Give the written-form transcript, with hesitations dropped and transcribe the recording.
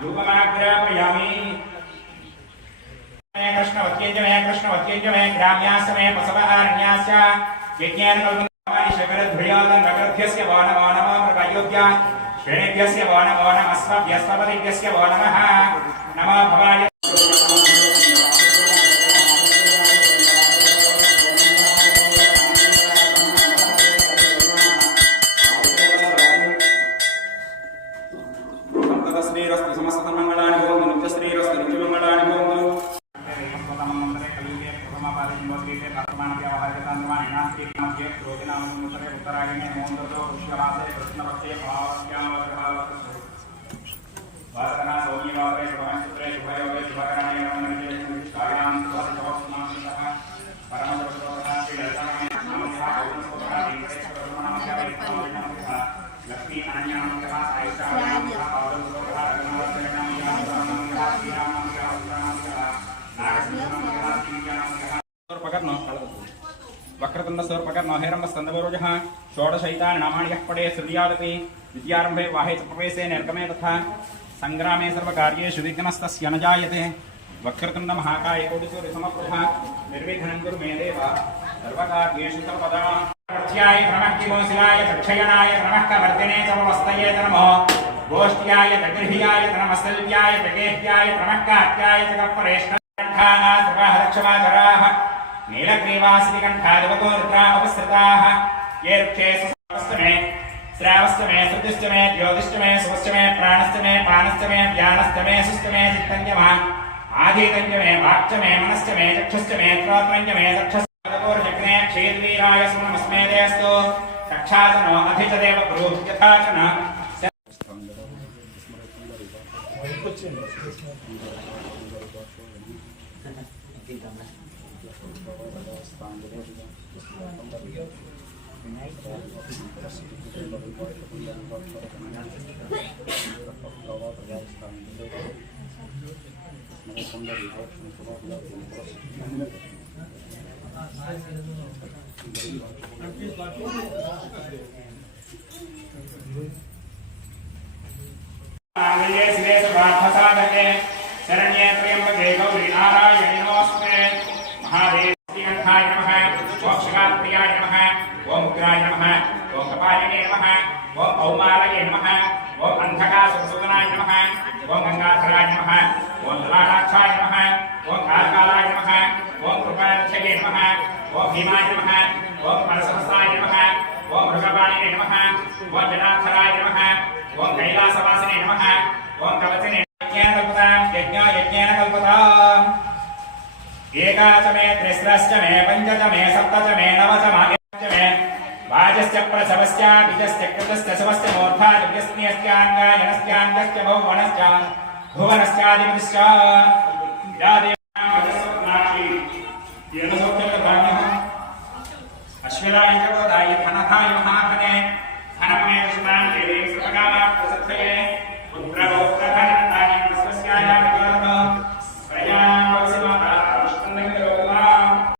धूपमाग्रापयामि कृष्णवत्यञ्च मे ग्राम्यास्य मे पशवहारण्यास्य यज्ञेन कल्पनानि शकरध्वयादं नगरभ्यस्य वो नमो नमः मृगयोग्य श्रेणिभ्यस्य वो नमो नमः अस्मभ्यस्मपतिभ्यस्य वो नमः नमो भवाय वक्रतुंड सर्पकर्म हेरम्ब स्कंदपूर्वजः षोडशैतानि नामानि यः पठेत् श्रुतियादपि विद्यारम्भे वाहे च प्रवेशे निर्गमे तथा संग्रामे सर्वकार्येषु विघ्नस्तस्य न जायते वक्रतुंड महाकाय कोटिसूर्यसमप्रभः निर्विघ्नं कुरु मे देव सर्वकार्येषु सर्वदा अर्च्याय नमः किमोसिलाय चक्षयणाय नमः कवर्तिने च वस्तये नमः गोष्ठ्याय तगृह्याय नमः सल्व्याय तगेह्याय नमः कात्याय च कप्परेष्ठाः सर्वाः रक्षमाचराः नीलग्रीवासिकण्ठादिवतो रुद्रा उपसृताः ये रुक्षे सुस्तमे श्रावश्च मे श्रुतिश्च मे ज्योतिश्च मे सुवश्च मे प्राणश्च मे पानश्च मे व्यानश्च मे सुश्च मे चित्तञ्च मे आधीतञ्च मे वाक्च मे मनश्च मे चक्षुश्च मे श्रोत्रञ्च मे चक्षुश्चक्रे क्षेद्वीराय सुनमस्मे देस्तु चक्षासनो अधि च देव ब्रूहि यथा च न शरण्ये त्र्यंबके गौरी नारायणि नमोस्तुते महादेवी कंठाय नमः ओम शिवाप्रियाय नमः ओम उग्राय नमः ओम कपालिने नमः ओम औमालये नमः ओम अंधकासुरसुदनाय नमः ओम गंगाधराय नमः ओम जलाक्षाय नमः ओम कालकालाय नमः ओम कृपाक्षये नमः ओम भीमाय नमः ओम परसहस्राय नमः ओम मृगपाणिने नमः ओम जनाक्षराय नमः ओम कैलासवासिने नमः ओम कवचिने यज्ञेन कल्पताम् एकाच मे त्रिस्रश्च मे पञ्चच मे सप्तच मे नवच मे वाजस्य प्रसवस्य बीजस्य कृतस्य शवस्य मूर्धादिव्यस्न्यस्याङ्गायनस्याङ्गस्य भुवनश्च भुवनस्यादिपतिश्च अश्विनाय करोदाय धनथाय महाधने धनं मे सुतां देवे सर्वकामाः प्रसद्धये